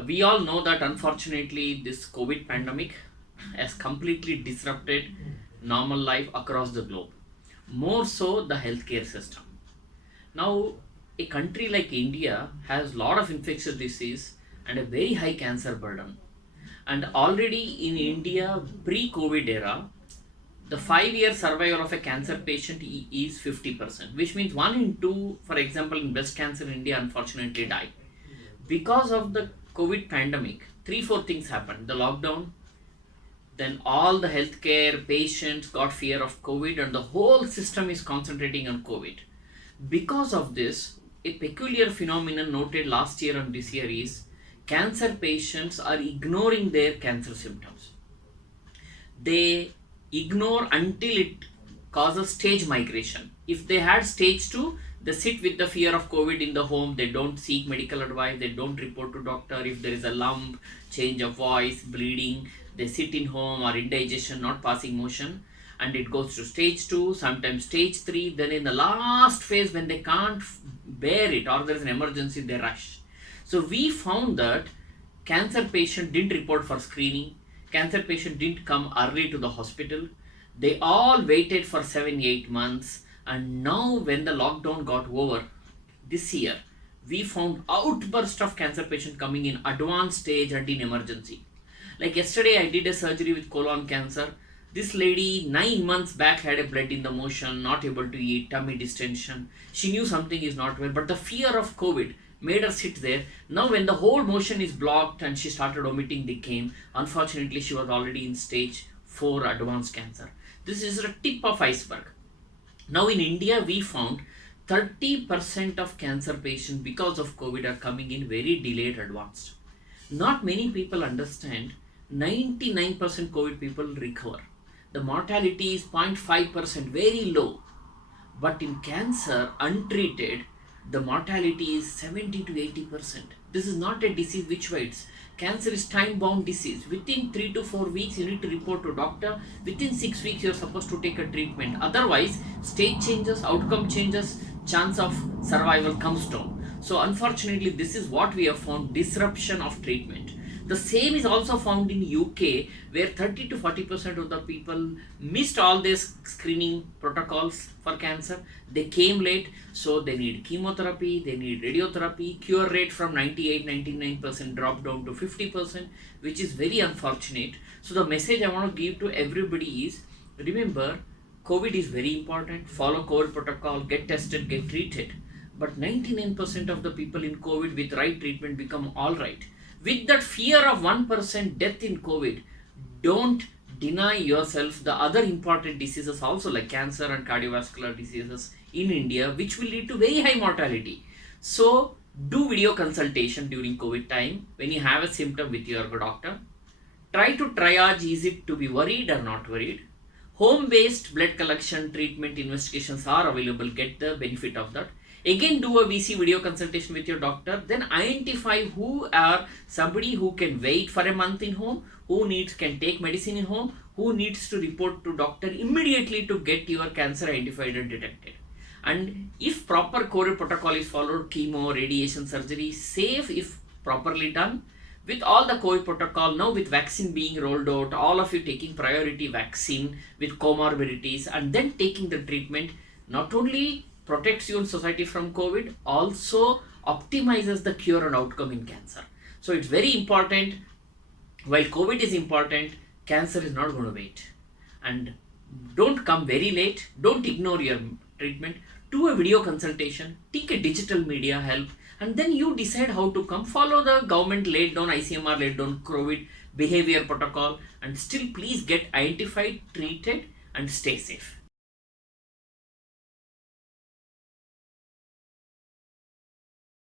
We all know that unfortunately this COVID pandemic has completely disrupted normal life across the globe, more so the healthcare system. Now, a country like India has a lot of infectious disease and a very high cancer burden. And already in India, pre-COVID era, the 5 year survival of a cancer patient is 50%, which means 1 in 2, for example, in breast cancer in India, unfortunately die. Because of the COVID pandemic, 3 4 things happened: the lockdown, then all the healthcare patients got fear of COVID, and the whole system is concentrating on COVID. Because of this, a peculiar phenomenon noted last year and this year is cancer patients are ignoring their cancer symptoms. They ignore until it causes stage migration. If they had stage 2, they sit with the fear of COVID in the home. They don't seek medical advice. They don't report to doctor. If there is a lump, change of voice, bleeding, they sit in home or indigestion, not passing motion, and it goes to stage 2, sometimes stage 3. Then in the last phase, when they can't bear it or there is an emergency, they rush. So we found that cancer patient didn't report for screening. Cancer patient didn't come early to the hospital. They all waited for 7 8 months, and now when the lockdown got over this year, we found outburst of cancer patient coming in advanced stage and in emergency. Like yesterday, I did a surgery with colon cancer. This lady 9 months back had a blood in the motion, not able to eat, tummy distension. She knew something is not well, but the fear of COVID made her sit there. Now, when the whole motion is blocked and she started vomiting, they came. Unfortunately, she was already in stage 4 advanced cancer. This is a tip of iceberg. Now, in India, we found 30% of cancer patients because of COVID are coming in very delayed advanced. Not many people understand 99% COVID people recover. The mortality is 0.5%, very low. But in cancer, untreated, the mortality is 70 to 80%. This is not a disease which waits. Cancer is time-bound disease. Within 3 to 4 weeks, you need to report to doctor. Within 6 weeks, you're supposed to take a treatment. Otherwise, stage changes, outcome changes, chance of survival comes down. So unfortunately, this is what we have found: disruption of treatment. The same is also found in UK, where 30 to 40% of the people missed all these screening protocols for cancer. They came late, so they need chemotherapy, they need radiotherapy. Cure rate from 98 99% dropped down to 50%, which is very unfortunate. So the message I want to give to everybody is, remember, COVID is very important. Follow COVID protocol, get tested, get treated. But 99% of the people in COVID with right treatment become all right. With that fear of 1% death in COVID, don't deny yourself the other important diseases also, like cancer and cardiovascular diseases in India, which will lead to very high mortality. So do video consultation during COVID time when you have a symptom with your doctor. Try to triage, is it to be worried or not worried. Home based blood collection treatment investigations are available. Get the benefit of that. Again, do a VC video consultation with your doctor. Then identify who are somebody who can wait for a month in home, who needs can take medicine in home, who needs to report to doctor immediately to get your cancer identified and detected. And if proper COVID protocol is followed, chemo, radiation, surgery, safe if properly done. With all the COVID protocol, now with vaccine being rolled out, all of you taking priority vaccine with comorbidities and then taking the treatment, not only protects you in society from COVID, also optimizes the cure and outcome in cancer. So it's very important. While COVID is important, cancer is not going to wait. And don't come very late. Don't ignore your treatment. Do a video consultation. Take a digital media help. And then you decide how to come. Follow the government laid down, ICMR laid down COVID behavior protocol. And still please get identified, treated, and stay safe.